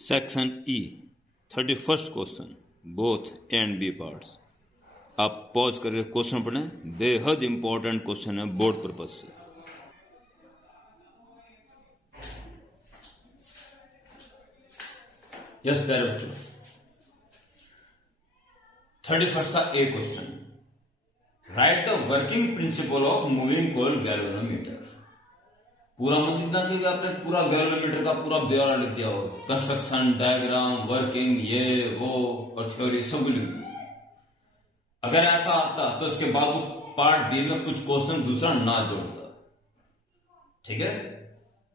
Section E 31st question both A and B parts. आप pause करके question पढ़ें, बेहद इंपॉर्टेंट क्वेश्चन है बोर्ड पर्पज से। यस प्यारे बच्चों, 31st का A question, write the working principle of moving coil galvanometer. पूरा मत लिखना कि आपने पूरा गैल्वेनोमीटर का पूरा ब्यौरा लिख दिया हो, कंस्ट्रक्शन, डायग्राम, वर्किंग, ये वो और थ्योरी सब लिख दिया। अगर ऐसा आता तो इसके बाद वो पार्ट बी में कुछ क्वेश्चन दूसरा ना जोड़ता। ठीक है,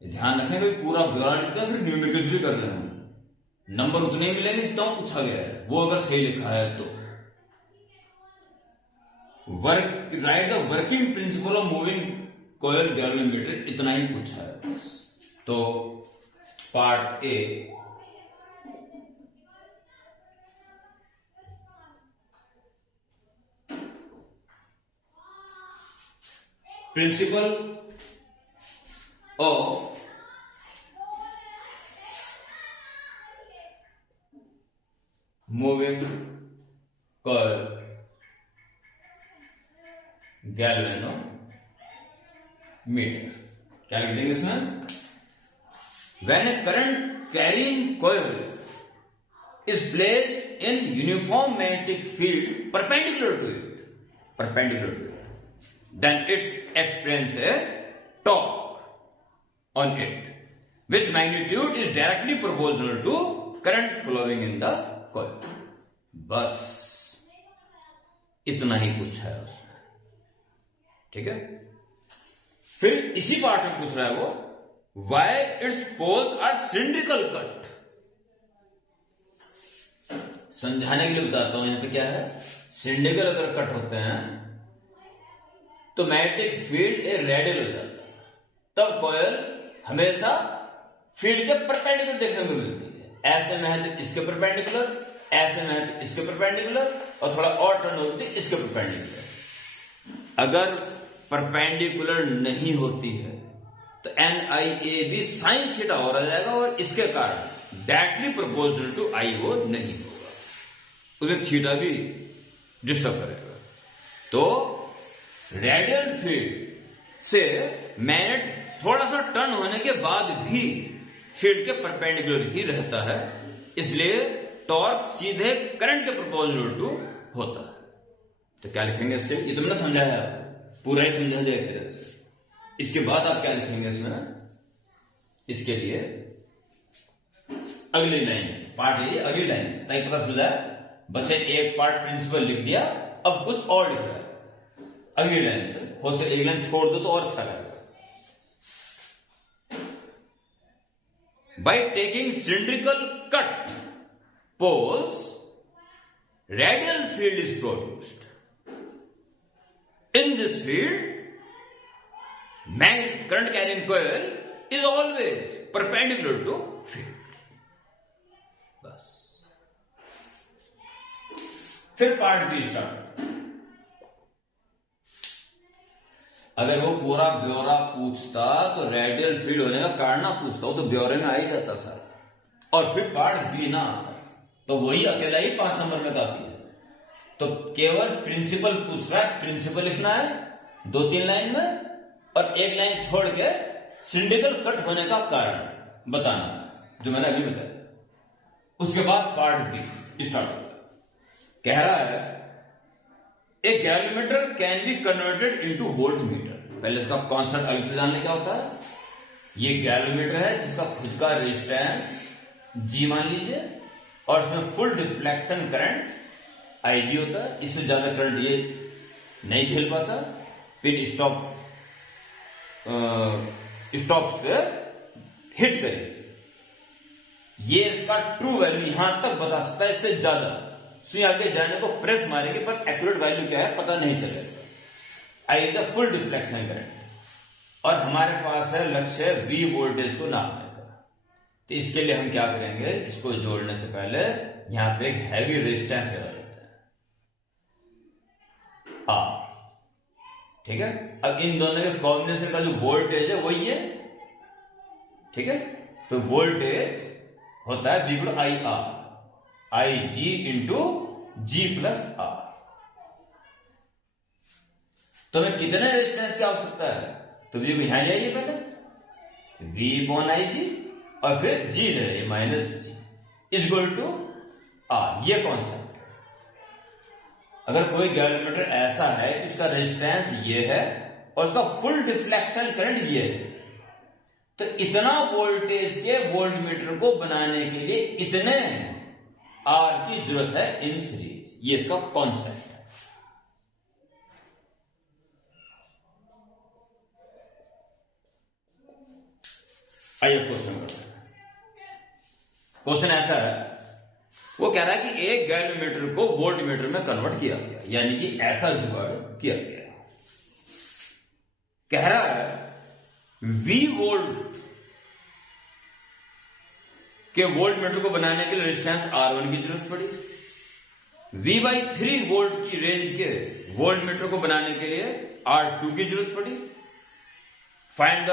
ध्यान रखें कि पूरा ब्यौरा लिखता है, फिर न्यूमेरिकल्स भी कर रहे हैं, नंबर उतने मिलेंगे तो पूछा गया है वो अगर सही लिखा है तो। Right the working principle of moving coil galvanometer, इतना ही पूछा है। तो part A, principal of moving coil galvanometer. क्या लिख देंगे इसमें? When a current carrying coil is placed in uniform magnetic field perpendicular to it, then it experiences a torque on it, which magnitude is directly proportional to current flowing in the coil. बस इतना ही पूछा है उसने। ठीक है, फिर इसी part में पूछ रहा है वो, why its poles are cylindrical cut। समझाने के लिए बताता हूं, यहां पे क्या है, सिलिंड्रिकल अगर कट होते हैं तो मैग्नेटिक फील्ड ए रेडियल हो जाता है, तब कॉइल हमेशा फील्ड के परपेंडिकुलर देखने को मिलती है। ऐसे में है तो इसके परपेंडिकुलर, ऐसे में है तो इसके परपेंडिकुलर, और थोड़ा और टर्न होती है इसके परपेंडिकुलर। अगर परपेंडिकुलर नहीं होती है तो NIAB साइन थीटा और आ जाएगा, और इसके कारण डायरेक्टली प्रोपोर्शनल टू I वो नहीं होगा, उसे थीटा भी डिस्टर्ब करेगा। तो रेडियल फील्ड से मैग्नेट थोड़ा सा टर्न होने के बाद भी फील्ड के परपेंडिकुलर ही रहता है, इसलिए टॉर्क सीधे करंट के प्रोपोर्शनल टू होता है। तो क्या लिखेंगे इसके? ये तुमने समझाया है, पूरा ही समझा जाए एक तरह से। इसके बाद आप क्या लिखेंगे इसमें? इसके लिए अगली लाइन, पार्ट ये अगली लाइन, ताकि पता चल जाए बच्चे एक पार्ट प्रिंसिपल लिख दिया, अब कुछ और लिख रहा है अगली लाइन से। हो सके एक लाइन छोड़ दो तो और अच्छा लगेगा। By taking cylindrical cut poles radial field is produced. In this field, magnetic current carrying coil is always perpendicular to field. बस फिर पार्ट बी स्टार्ट। अगर वो पूरा ब्यौरा पूछता तो रेडियल फील्ड होने का कारण ना पूछता, वो तो ब्यौरे में आ ही जाता सारा, और फिर पार्ट बी ना आता तो वही अकेला ही 5 नंबर में काफी है। तो केवल प्रिंसिपल पूछ रहा है, प्रिंसिपल लिखना है 2-3 लाइन में, और एक लाइन छोड़ के सिलिंड्रिकल कट होने का कारण बताना, जो मैंने अभी बताया। उसके बाद पार्ट बी स्टार्ट होता है। कह रहा है a galvanometer can be converted into voltmeter. पहले इसका कॉन्सेप्ट अलग से जान ले क्या होता है। ये गैल्वेनोमीटर है जिसका खुद का रेजिस्टेंस G मान लीजिए, और इसमें फुल रिफ्लेक्शन करंट IG होता है। इससे ज्यादा करंट ये नहीं झेल पाता, फिर स्टॉप पे हिट करेगी। ये इसका ट्रू वैल्यू यहां तक बता सकता है, इससे ज्यादा सुई आगे जाने को प्रेस मारेंगे, पर एक्यूरेट वैल्यू क्या है पता नहीं चलेगा। I is the full reflection current, और हमारे पास है लक्ष्य V वोल्टेज को नापने का। तो इसके लिए हम क्या करेंगे, इसको जोड़ने से पहले यहां पे एक हैवी रेजिस्टेंस लगा देते हैं R। ठीक है, अब इन दोनों के कॉम्बिनेशन का जो वोल्टेज है वही है। ठीक है, तो वोल्टेज होता है V = IR, IG into G plus R। तो हमें कितने रेजिस्टेंस की आवश्यकता है? तो V को यहां जाइए पहले, V/IG और फिर G ले रहे -G इक्वल टू R। ये कॉन्सेप्ट है। अगर कोई गैल्वेनोमीटर ऐसा है कि उसका रेजिस्टेंस ये है और उसका फुल डिफ्लेक्शन करंट ये है, तो इतना वोल्टेज के वोल्टमीटर को बनाने के लिए इतने R की जरूरत है इन सीरीज। ये इसका कॉन्सेप्ट है। आइए क्वेश्चन करते हैं। क्वेश्चन ऐसा है, वो कह रहा है कि एक गैल्वेनोमीटर को वोल्टमीटर में कन्वर्ट किया गया, यानी कि ऐसा जुगाड़ किया गया। कह रहा है V वोल्ट के वोल्टमीटर को बनाने के लिए रेजिस्टेंस R1 की जरूरत पड़ी। V/3 वोल्ट की रेंज के वोल्टमीटर को बनाने के लिए R2 की जरूरत पड़ी। Find the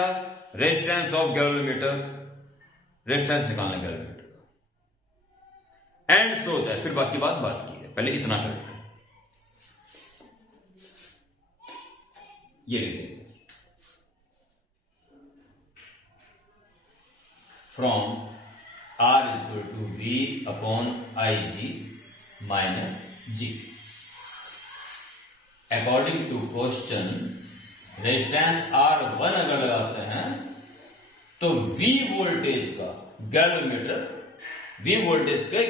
resistance of galvanometer, resistance निकालने गैल्वेनोमीटर का। एंड सो दैट, फिर बाकी बात की है, पहले इतना करते हैं। ये लिखेंगे from R = V/IG - G। According to question, resistance R1 अगर लगाते हैं तो V वोल्टेज का गैल्वेनोमीटर V वोल्टेज के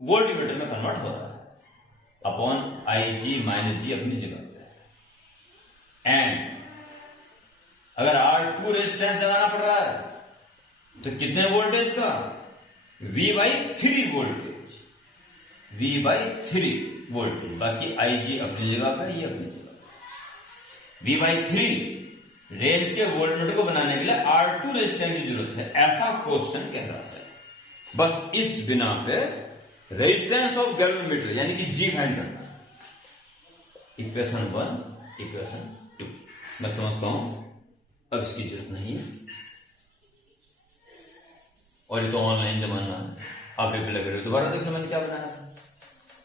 वोल्टमीटर में कन्वर्ट हो रहा है अपॉन IG - G अपनी जगह पे। एंड अगर R2 रेजिस्टेंस लगाना पड़ रहा है तो कितने वोल्टेज का? V/3 voltage, V/3 voltage. बाकी IG अपनी जगह पर, ये अपनी जगह। V/3 रेंज के वोल्टमीटर को बनाने के लिए R2 रेजिस्टेंस की जरूरत है, ऐसा क्वेश्चन कह रहा है। बस इस बिना पे रेजिस्टेंस ऑफ गैल्वेनोमीटर यानी कि G फाइंड करना। इक्वेशन 1, इक्वेशन 2 मैं समझता हूं अब इसकी जरूरत नहीं है, और ये तो ऑनलाइन जमाना है, आप रिप्लाई करें दोबारा देखना मैंने क्या बनाया था।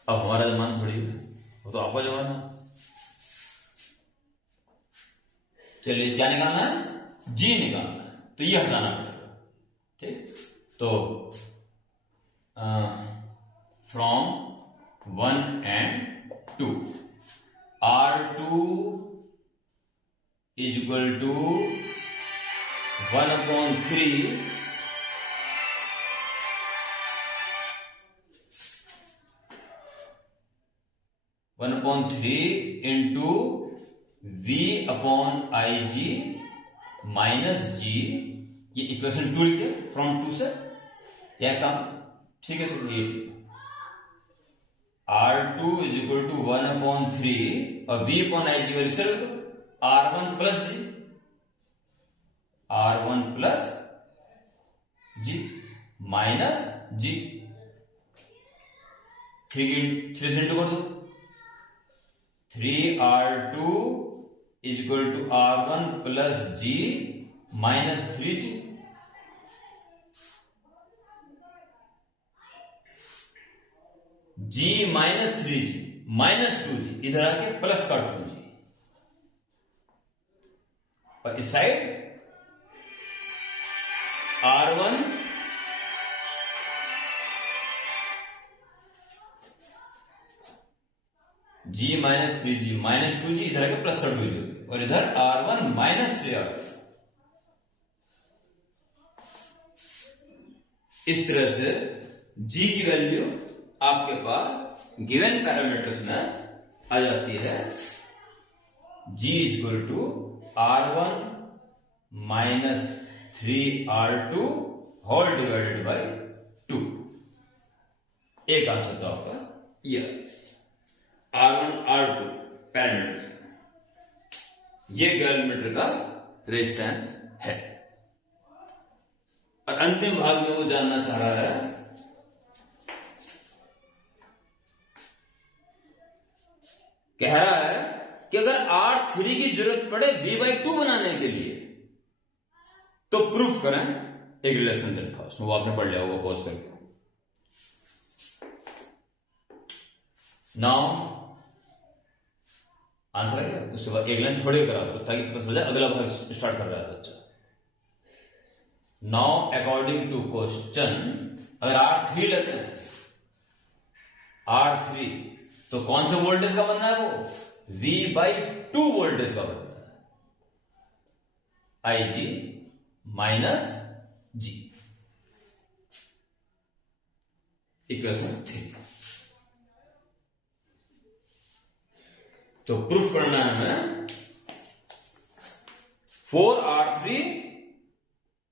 अब हमारा जमाना थोड़ी है, वो तो आपका जमाना। चलिए क्या निकालना है? G निकालना है, तो ये हटाना पड़ेगा। ठीक, तो from 1 and 2 R2 = 1/3 into V/IG - G। ये इक्वेशन 2 लिखे फ्रॉम 2 से, क्या काम? ठीक है सर, ये ठीक है। R2 = 1/3 और V/IG value sir R1 + G, R1 + G minus G। 3 से इंटू कर दो, 3R2 = R1 + G - 3G। G - 3G -2G, इधर आके प्लस का 2G, और इस side R1 G - 3G -2G, इधर आके प्लस का 2G, और इधर R1 - 3R2। इस तरह से G की वैल्यू आपके पास गिवन पैरामीटर्स में आ जाती है। G = R1 - 3R2 whole divided by 2। एक आंसर तो आपका ये R1 R2 पैरामीटर्स, ये गैल्वेनोमीटर का रेजिस्टेंस है। और अंतिम भाग में वो जानना चाह रहा है कह रहा है कि अगर R3 की जरूरत पड़े V/2 बनाने के लिए तो प्रूफ करें एक रिलेशन दे रखा उसमें, वो आपने पढ़ लिया होगा पॉज करके। नाउ आंसर आ गया, उसके बाद एक लाइन छोड़े करा दो ताकि पता चल जाए अगला भाग स्टार्ट कर रहा है बच्चा। नाउ अकॉर्डिंग टू क्वेश्चन, अगर R3 लेते हैं, R3 तो कौन से वोल्टेज का बनना है वो? V/2 वोल्टेज का बनना है, IG माइनस G। इक्वेशन 3। तो प्रूफ करना है हमें 4R3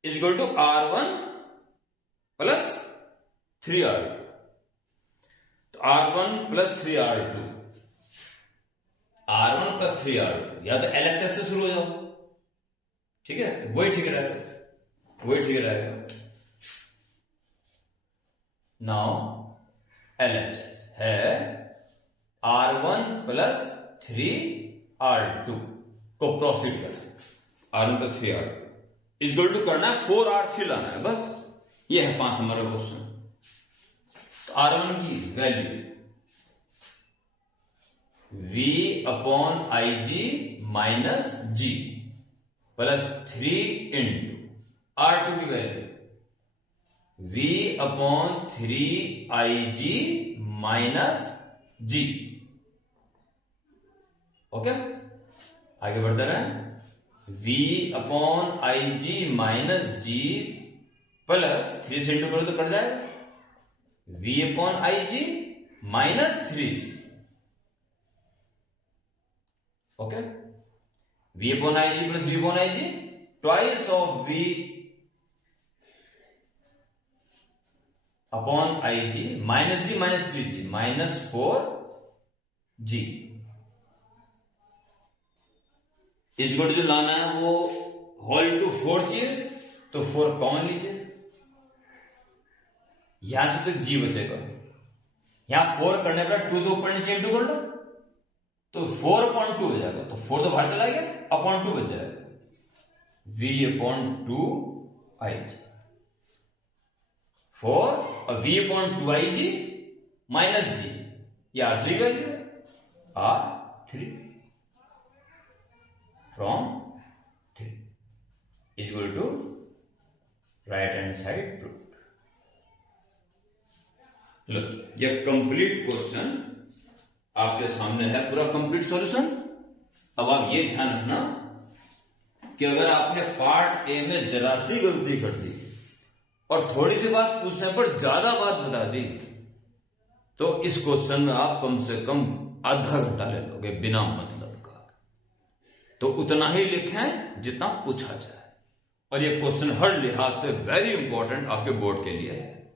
is equal to R1 plus 3R2। तो R1 plus 3R2, R1 plus 3R2, या तो LHS से शुरू हो जाओ, ठीक है, वही ठीक रहेगा, वही ठीक रहेगा। नाउ LHS है R1 प्लस 3R2 को प्रोसीड करना, R1 plus 3R2 is equal to करना है 4R3 लाना है, बस ये है 5 नंबर का क्वेश्चन। तो R1 की value V/IG minus G plus 3 into R2 की value V/3IG minus G। Okay, आगे बढ़ते रहे। V/IG माइनस G प्लस 3 से इंटू करो तो कट जाएगा, V/IG minus 3G। Okay, V/IG plus V/IG twice of V upon IG minus G minus 3G minus 4G। इसको जो लाना है वो होल टू 4 चाहिए, तो 4 कॉमन लीजिए, यहां से तो G बचेगा, यहां 4 करने पर 2 से ऊपर नीचे इंटू कर लो तो 4/2 हो जाएगा, तो 4 तो बाहर चला गया, अपॉन 2 बच जाएगा, V/2IG 4 और V/2IG माइनस G, ये R3 वैल्यू है, R3 from 3 is equal to right hand side proved। लो, ये कंप्लीट क्वेश्चन आपके सामने है, पूरा कंप्लीट सॉल्यूशन। अब आप ये ध्यान रखना कि अगर आपने पार्ट ए में जरा सी गलती कर दी और थोड़ी सी बात पूछने पर ज्यादा बात बता दी, तो इस क्वेश्चन में आप कम से कम आधा घंटा ले लोगे बिना मतलब का। तो उतना ही लिखें जितना पूछा जाए, और ये क्वेश्चन हर लिहाज से वेरी इंपॉर्टेंट आपके बोर्ड के लिए है।